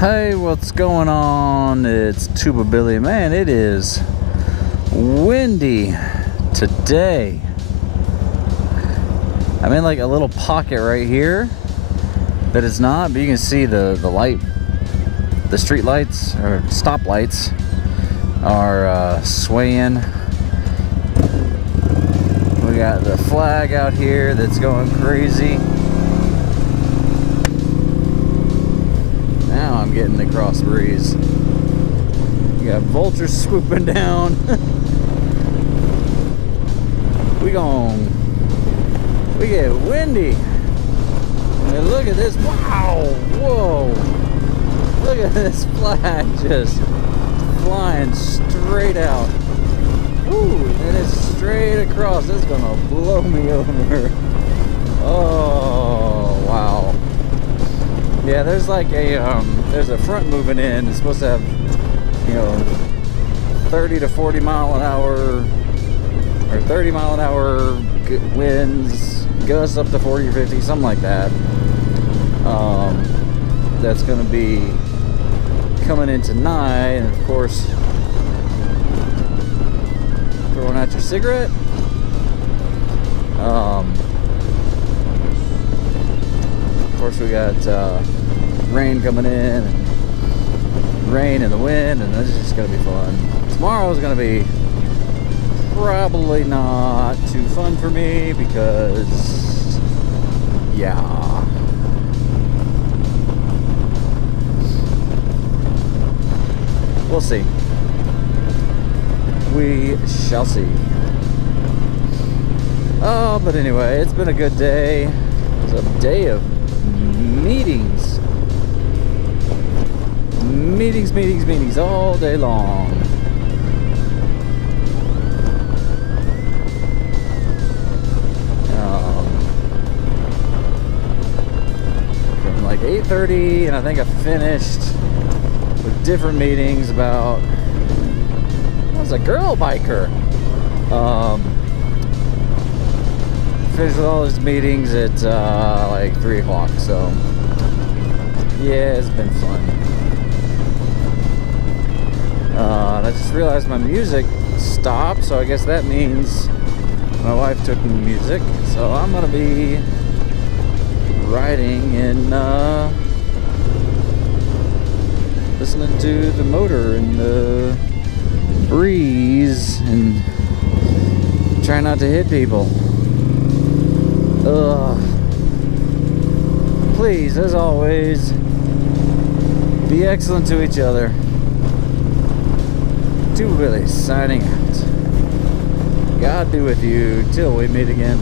Hey, what's going on? It's Tuba Billy. Man, it is windy today. I'm in like a little pocket right here that is not, but you can see the light, the street lights or stop lights are swaying. We got the flag out here that's going crazy. Now I'm getting the cross breeze. You got vultures swooping down. We get windy. And look at this. Wow. Whoa. Look at this flag just flying straight out. Ooh, and it's straight across. It's gonna blow me over. Oh, wow. Yeah, there's like there's a front moving in. It's supposed to have, 30 to 40 mile an hour or 30 mile an hour winds, gusts up to 40 or 50, something like that. That's going to be coming in tonight, and of course, throwing out your cigarette. Of course, we got rain coming in, and rain and the wind, and it's just going to be fun. Tomorrow is going to be probably not too fun for me because, yeah. We'll see. We shall see. Oh, but anyway, it's been a good day. It's a day of meetings. Meetings all day long. From like 8:30, and I think I finished with different meetings about, I was a girl biker. Finished with all these meetings at like 3 o'clock, so yeah, it's been fun. And I just realized my music stopped, so I guess that means my wife took the music, so I'm gonna be riding and listening to the motor and the breeze and try not to hit people. Please, as always, be excellent to each other. Tuba Billy signing out. God be with you till we meet again.